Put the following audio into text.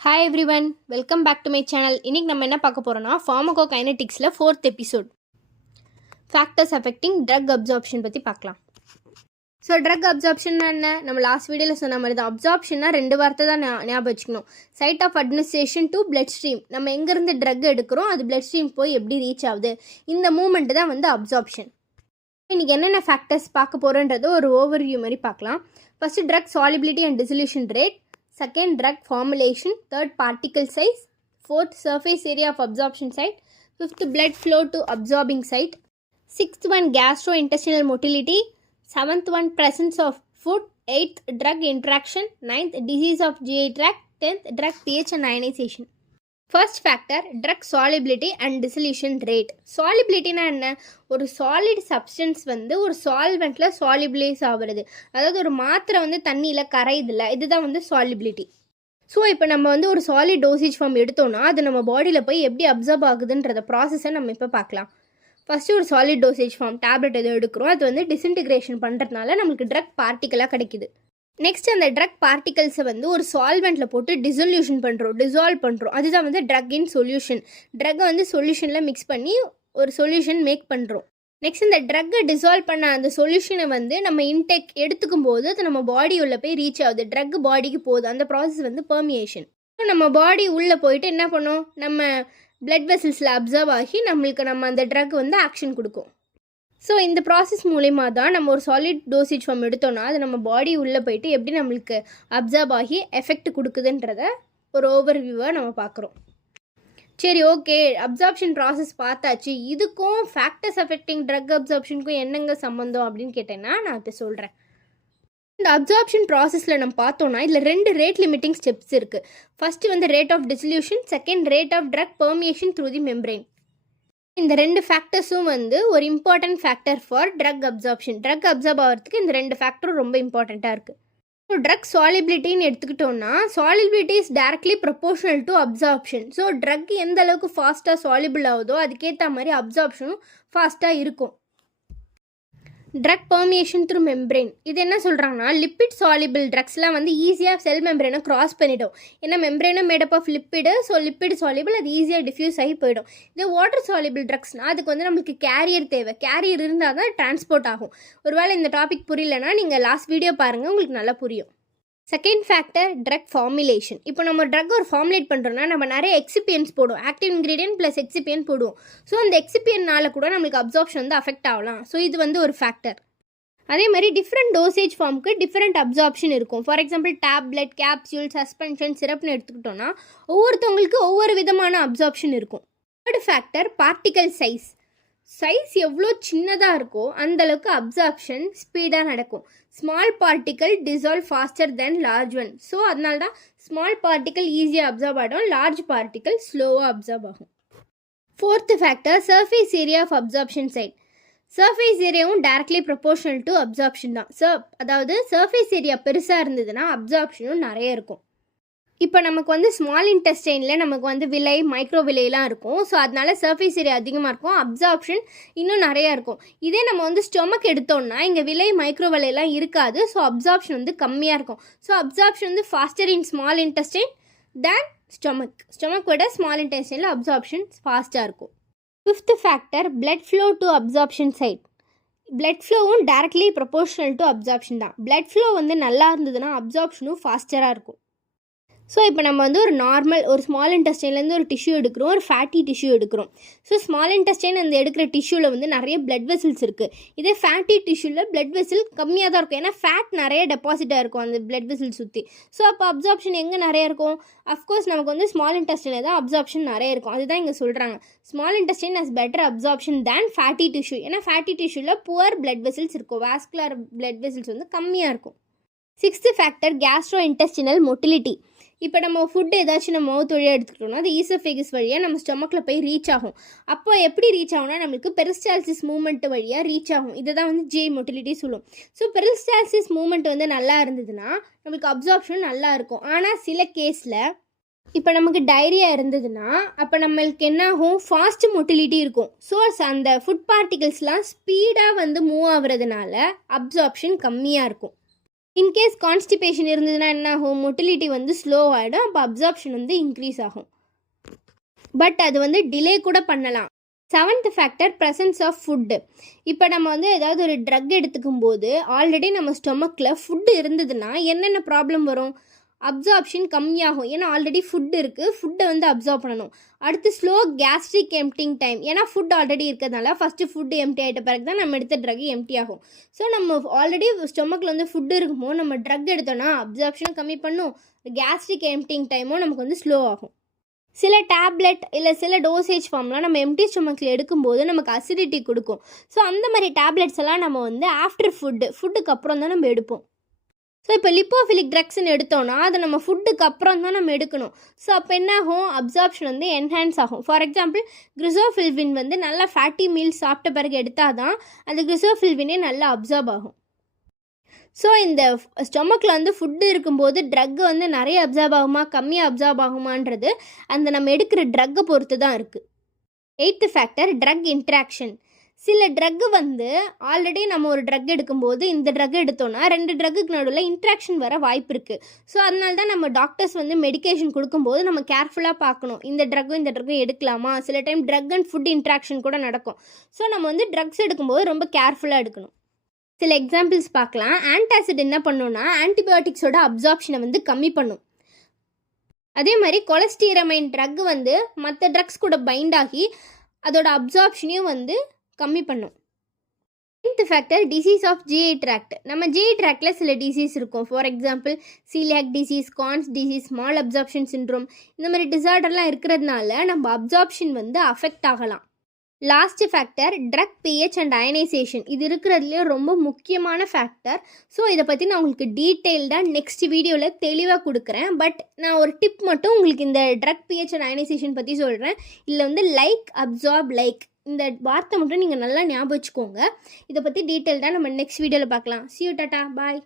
Hi everyone, welcome back to my channel. இன்னைக்கு நம்ம என்ன பார்க்க போறோம்னா pharmacokineticsல 4th episode factors affecting drug absorption பத்தி பார்க்கலாம். ஸோ ட்ரக் அப்சார்ப்ஷன்னா என்ன? நம்ம லாஸ்ட் வீடியோவில் சொன்ன மாதிரி தான். அப்சார்ப்ஷன்னா ரெண்டு வார்த்தை தான் ஞாபகம் வச்சுக்கணும். Site of administration to blood stream. நம்ம எங்கேருந்து ட்ரக் எடுக்கிறோம், அது பிளட் ஸ்ட்ரீம் போய் எப்படி ரீச் ஆகுது, இந்த மூமெண்ட் தான் வந்து அப்சார்ப்ஷன். இன்றைக்கி என்னென்ன ஃபேக்டர்ஸ் பார்க்க போகிறோன்றது ஒரு ஓவர்வியூ மாதிரி பார்க்கலாம். First drug solubility and dissolution rate, second drug formulation, third particle size, fourth surface area of absorption site, fifth blood flow to absorbing site, sixth one gastrointestinal motility, seventh one presence of food, eighth drug interaction, ninth disease of GI tract, 10th drug pH and ionization. First factor drug solubility and dissolution rate. சாலிபிலிட்டினா என்ன? ஒரு solid substance வந்து ஒரு சால்வெண்ட்டில் சாலிபிளைஸ் ஆகுறது, அதாவது ஒரு மாத்திரை வந்து தண்ணியில் கரையுதில்ல, இதுதான் வந்து சாலிபிலிட்டி. ஸோ இப்போ நம்ம வந்து ஒரு சாலிட் டோசேஜ் ஃபார்ம் எடுத்தோம்னா அது நம்ம பாடியில் போய் எப்படி அப்சர்வ் ஆகுதுன்றத ப்ராசஸை நம்ம இப்போ பார்க்கலாம். ஃபஸ்ட்டு ஒரு சாலிட் டோசேஜ் ஃபார்ம் டேப்லெட் எதுவும் எடுக்கிறோம், அது வந்து டிஸ்இன்டிகிரேஷன் பண்ணுறதுனால நம்மளுக்கு ட்ரக் பார்ட்டிக்கலாக கிடைக்குது. நெக்ஸ்ட் அந்த ட்ரக் பார்ட்டிகல்ஸை வந்து ஒரு சால்வெண்ட்டில் போட்டு டிசால்வ் பண்ணுறோம், அதுதான் வந்து ட்ரக் இன் சொல்யூஷன். ட்ரக்கை வந்து சொல்யூஷனில் மிக்ஸ் பண்ணி ஒரு சொல்யூஷன் மேக் பண்ணுறோம். நெக்ஸ்ட் இந்த ட்ரக்கை டிசால்வ் பண்ண அந்த சொல்யூஷனை வந்து நம்ம இன்டேக் எடுத்துக்கும் போது அது நம்ம பாடி உள்ளே போய் ரீச் ஆகுது, ட்ரக் பாடிக்கு போகுது. அந்த ப்ராசஸ் வந்து பெர்மியேஷன். ஸோ நம்ம பாடி உள்ளே போயிட்டு என்ன பண்ணோம், நம்ம பிளட் வெசல்ஸில் அப்சர்வ் ஆகி நம்மளுக்கு நம்ம அந்த ட்ரக் வந்து ஆக்ஷன் கொடுக்கும். ஸோ இந்த ப்ராசஸ் மூலிமா தான் நம்ம ஒரு சாலிட் டோசேஜ் ஃபார்ம் எடுத்தோம்னா அது நம்ம பாடி உள்ளே போயிட்டு எப்படி நம்மளுக்கு அப்சர்வ் ஆகி எஃபெக்ட் கொடுக்குதுன்றத ஒரு ஓவர்வியூவாக நம்ம பார்க்குறோம். சரி, ஓகே, அப்சார்ப்ஷன் ப்ராசஸ் பார்த்தாச்சு. இதுக்கும் ஃபேக்டர்ஸ் அஃபெக்டிங் ட்ரக் அப்சார்ப்ஷனுக்கும் என்னங்க சம்மந்தம் அப்படின்னு கேட்டேன்னா நான் இப்போ சொல்கிறேன். இந்த அப்சார்ப்ஷன் ப்ராசஸில் நம்ம பார்த்தோன்னா இதில் ரெண்டு ரேட் லிமிட்டிங் ஸ்டெப்ஸ் இருக்குது. ஃபஸ்ட்டு வந்து rate of dissolution, second rate of drug permeation through the membrane. இந்த ரெண்டு ஃபேக்டர்ஸும் வந்து ஒரு important factor for drug absorption. Drug absorb ஆகிறதுக்கு இந்த ரெண்டு ஃபேக்டரும் ரொம்ப இம்பார்ட்டண்ட்டாக இருக்குது. ஸோ ட்ரக் சாலிபிலிட்டின்னு எடுத்துக்கிட்டோம்னா solubility is directly proportional to absorption. So drug எந்த அளவுக்கு ஃபாஸ்ட்டாக சாலிபிள் ஆகுதோ அதுக்கேற்ற மாதிரி அப்சார்ப்ஷனும் ஃபாஸ்ட்டாக இருக்கும். ட்ரக் பெர்மியேஷன் த்ரூ மெம்பரைன், இது என்ன சொல்கிறாங்கன்னா லிப்பிட் சாலிபிள் ட்ரக்ஸ்லாம் வந்து ஈஸியாக செல் மெம்பரைனை கிராஸ் பண்ணிடும். ஏன்னா மெம்பரைனும் made up of lipid, so lipid soluble, அது ஈஸியாக டிஃப்யூஸ் ஆகி போயிடும். இதே வாட்டர் சாலிபிள் ட்ரக்ஸ்னால் அதுக்கு வந்து நம்மளுக்கு கேரியர் தேவை, கேரியர் இருந்தால் தான் டிரான்ஸ்போர்ட் ஆகும். ஒருவேளை இந்த டாபிக் புரியலன்னா நீங்கள் லாஸ்ட் வீடியோ பாருங்கள், உங்களுக்கு நல்லா புரியும். Second factor drug formulation. இப்போ நம்ம ட்ரக் ஒரு ஃபார்முலேட் பண்ணுறோன்னா நம்ம நிறைய எக்ஸிபியன்ஸ் போடுவோம், ஆக்டிவ் இன்க்ரீடியன்ட் ப்ளஸ் எக்ஸிபியன் போடுவோம். ஸோ அந்த எக்ஸிபியன்னால கூட நம்மளுக்கு அப்சார்ப்ஷன் வந்து அஃபெக்ட் ஆகலாம். ஸோ இது வந்து ஒரு ஃபேக்டர். அதே மாதிரி டிஃப்ரெண்ட் டோசேஜ் ஃபார்முக்கு டிஃப்ரெண்ட் அப்சார்ப்ஷன் இருக்கும். For example tablet, capsule, suspension, சிரப்னு எடுத்துக்கிட்டோன்னா ஒவ்வொருத்தவங்களுக்கு ஒவ்வொரு விதமான அப்சார்ப்ஷன் இருக்கும். Third factor particle size. Size எவ்வளோ சின்னதாக இருக்கோ அந்தளவுக்கு அப்சார்ப்ஷன் ஸ்பீடாக நடக்கும். Small particle dissolve faster than large one. So அதனால தான் ஸ்மால் பார்ட்டிக்கல் ஈஸியாக அப்சார்ப் ஆகிடும், லார்ஜ் பார்ட்டிக்கல் ஸ்லோவாக அப்சார்ப் ஆகும். Fourth factor surface area of absorption site. Surface ஏரியாவும் டைரக்ட்லி ப்ரொபோர்ஷனல் டு அப்சார்ப்ஷன் தான். அதாவது சர்ஃபேஸ் ஏரியா பெருசாக இருந்ததுன்னா அப்சார்ப்ஷனும் நிறைய இருக்கும். இப்போ நமக்கு வந்து ஸ்மால் இன்டெஸ்டைனில் நமக்கு வந்து விலை, மைக்ரோ விலையெல்லாம் இருக்கும். ஸோ அதனால சர்ஃபேஸ் ஏரியா அதிகமாக இருக்கும், அப்சார்ப்ஷன் இன்னும் நிறையா இருக்கும். இதே நம்ம வந்து ஸ்டொமக் எடுத்தோம்னா இங்கே விலை, மைக்ரோ விலையெல்லாம் இருக்காது. ஸோ அப்சார்ப்ஷன் வந்து கம்மியாக இருக்கும். ஸோ அப்சார்ப்ஷன் வந்து faster in small intestine than stomach விட ஸ்மால் இன்டெஸ்டைனில் அப்சார்ப்ஷன் ஃபாஸ்ட்டாக இருக்கும். Fifth factor blood flow to absorption site. Blood ஃப்ளோவும் டைரக்ட்லி ப்ரொபோர்ஷனல் டு அப்சார்ப்ஷன் தான். பிளட் ஃப்ளோ வந்து நல்லா இருந்ததுன்னா அப்சார்ப்ஷனும் ஃபாஸ்டராக இருக்கும். ஸோ இப்போ நம்ம வந்து ஒரு ஸ்மால் இன்டெஸ்டைன்லேருந்து ஒரு டிஷ்யூ எடுக்கிறோம், ஒரு ஃபேட்டி டிஷ்யூ எடுக்கிறோம். ஸோ ஸ்மால் இன்டெஸ்டைன் அந்த எடுக்கிற டிஷ்யூவில் வந்து நிறைய பிளட் வெசல்ஸ் இருக்குது. இதே ஃபேட்டி டிஷ்யூவில் பிளட் வெசல் கம்மியாக தான் இருக்கும், ஏன்னா ஃபேட் நிறைய டெபாசிட்டாக இருக்கும் அந்த பிளட் வெசல் சுற்றி. ஸோ அப்போ அப்சார்ப்ஷன் எங்கே நிறைய இருக்கும்? அஃப்கோர்ஸ் நமக்கு வந்து ஸ்மால் இன்டெஸ்டைனில் தான் அப்சார்ப்ஷன் நிறைய இருக்கும். அதுதான் இங்கே சொல்கிறாங்க small intestine has better absorption than fatty tissue. ஏன்னா ஃபேட்டி டிஷ்யூவில் புவர் பிளட் வெசல்ஸ் இருக்கும், வாஸ்குலர் பிளட் வெசல்ஸ் வந்து கம்மியாக இருக்கும். Sixth factor Castro intestinal motility. இப்போ நம்ம ஃபுட்டு ஏதாச்சும் நம்ம மவுத் வழியாக எடுத்துக்கிட்டோம்னா அது ஈசோஃபேகஸ் வழியாக நம்ம ஸ்டொமக்கில் போய் ரீச் ஆகும். அப்போ எப்படி ரீச் ஆகும்னா நம்மளுக்கு பெரிஸ்டால்சிஸ் மூமெண்ட் வழியாக ரீச் ஆகும். இதை தான் வந்து ஜி மொட்டிலிட்டி சொல்லும். ஸோ பெரிஸ்டால்சிஸ் மூமெண்ட் வந்து நல்லா இருந்ததுன்னா நம்மளுக்கு அப்சார்ப்ஷன் நல்லா இருக்கும். ஆனால் சில கேஸில் இப்போ நமக்கு டைரியா இருந்ததுன்னா அப்போ நம்மளுக்கு என்ன ஆகும், ஃபாஸ்ட் மொட்டிலிட்டி இருக்கும். ஸோ அந்த ஃபுட் பார்ட்டிகல்ஸ்லாம் ஸ்பீடாக வந்து மூவ் ஆகுறதுனால அப்சார்ப்ஷன் கம்மியாக இருக்கும். இன்கேஸ் கான்ஸ்டிபேஷன் இருந்ததுன்னா என்ன ஆகும், மொட்டிலிட்டி வந்து ஸ்லோ ஆகிடும், அப்போ அப்சார்ப்ஷன் வந்து இன்க்ரீஸ் ஆகும். பட் அது வந்து டிலே கூட பண்ணலாம். 7th factor presence of food. இப்போ நம்ம வந்து ஏதாவது ஒரு ட்ரக் எடுத்துக்கும் போது ஆல்ரெடி நம்ம ஸ்டொமக்கில் ஃபுட்டு இருந்ததுன்னா என்னென்ன ப்ராப்ளம் வரும், அப்சார்ப்ஷன் கம்மியாகும். ஏன்னா ஆல்ரெடி ஃபுட் இருக்குது, ஃபுட்டை வந்து அப்சார்ப் பண்ணணும். அடுத்து ஸ்லோ கேஸ்ட்ரிக் எம்டிங் டைம். ஏன்னா ஃபுட் ஆல்ரெடி இருக்கிறதுனால ஃபஸ்ட்டு ஃபுட்டு எம்டி ஆகிட்ட பிறகு தான் நம்ம எடுத்த ட்ரக் எம்டி ஆகும். ஸோ நம்ம ஆல்ரெடி ஸ்டொமக்கில் வந்து ஃபுட்டு இருக்கும்போது நம்ம ட்ரக் எடுத்தோன்னா அப்சார்ப்ஷனும் கம்மி பண்ணும், கேஸ்ட்ரிக் எம்டிங் டைமும் நமக்கு வந்து ஸ்லோ ஆகும். சில டேப்லெட் இல்லை சில டோசேஜ் ஃபார்ம்லாம் நம்ம எம்டி ஸ்டொமக்கில் எடுக்கும்போது நமக்கு அசிடிட்டி கொடுக்கும். ஸோ அந்த மாதிரி டேப்லெட்ஸ் எல்லாம் நம்ம வந்து ஆஃப்டர் ஃபுட்டுக்கு அப்புறம் தான் நம்ம எடுப்போம். ஸோ இப்போ லிப்போஃபிலிக் ட்ரக்ஸ்ன்னு எடுத்தோன்னா அதை நம்ம ஃபுட்டுக்கு அப்புறம் தான் நம்ம எடுக்கணும். ஸோ அப்போ என்ன ஆகும், அப்சார்ப்ஷன் வந்து என்ஹான்ஸ் ஆகும். ஃபார் எக்ஸாம்பிள் கிரிசோஃபில்வின் வந்து நல்லா ஃபேட்டி மீல்ஸ் சாப்பிட்ட பிறகு எடுத்தால் தான் அந்த கிரிசோஃபில்வினே நல்லா அப்சார்ப் ஆகும். ஸோ இந்த ஸ்டொமக்கில் வந்து ஃபுட்டு இருக்கும்போது ட்ரக்கு வந்து நிறைய அப்சார்ப் ஆகுமா கம்மியாக அப்சார்ப் ஆகுமான்றது அந்த நம்ம எடுக்கிற ட்ரக்கை பொறுத்து தான் இருக்குது. 8th factor drug interaction. சில ட்ரக்கு வந்து ஆல்ரெடி நம்ம ஒரு ட்ரக் எடுக்கும்போது இந்த ட்ரக் எடுத்தோன்னா 2 ட்ரக்குக்கு நடுவில் இன்ட்ராக்ஷன் வர வாய்ப்பு இருக்குது. ஸோ அதனால தான் நம்ம டாக்டர்ஸ் வந்து மெடிக்கேஷன் கொடுக்கும்போது நம்ம கேர்ஃபுல்லாக பார்க்கணும், இந்த ட்ரக்கும் எடுக்கலாமா. சில time drug and food interaction கூட நடக்கும். ஸோ நம்ம வந்து ட்ரக்ஸ் எடுக்கும்போது ரொம்ப கேர்ஃபுல்லாக எடுக்கணும். சில எக்ஸாம்பிள்ஸ் பார்க்கலாம். ஆன்டாசிட் என்ன பண்ணுன்னா ஆன்டிபயோட்டிக்ஸோட அப்சார்ப்ஷனை வந்து கம்மி பண்ணும். அதே மாதிரி கொலஸ்டீரமைன் ட்ரக் வந்து மற்ற ட்ரக்ஸ் கூட பைண்ட் ஆகி அதோட அப்சார்ப்ஷனையும் வந்து கம்மி பண்ணும். 10th factor disease of GI tract. நம்ம ஜிஐ ட்ராக்டில் சில டிசீஸ் இருக்கும். For example coeliac disease, Crohn's disease, small absorption syndrome, இந்த மாதிரி டிசார்டர்லாம் இருக்கிறதுனால நம்ம அப்சார்ப்ஷன் வந்து அஃபெக்ட் ஆகலாம். Last factor drug pH and ionisation. இது இருக்கிறதுலேயே ரொம்ப முக்கியமான ஃபேக்டர். ஸோ இதை பற்றி நான் உங்களுக்கு டீட்டெயில்டாக நெக்ஸ்ட் வீடியோவில் தெளிவாக கொடுக்குறேன். பட் நான் ஒரு டிப் மட்டும் உங்களுக்கு இந்த ட்ரக் பிஹெச் அண்ட் அயனைசேஷன் பற்றி சொல்கிறேன். இதில் வந்து லைக் அப்சார்ப் லைக் இந்த வார்த்தை மட்டும் நீங்கள் நல்லா ஞாபகம் வச்சுக்கோங்க. இதை பற்றி டீட்டெயில்டாக நம்ம நெக்ஸ்ட் வீடியோவில் பார்க்கலாம். See you, tata, bye.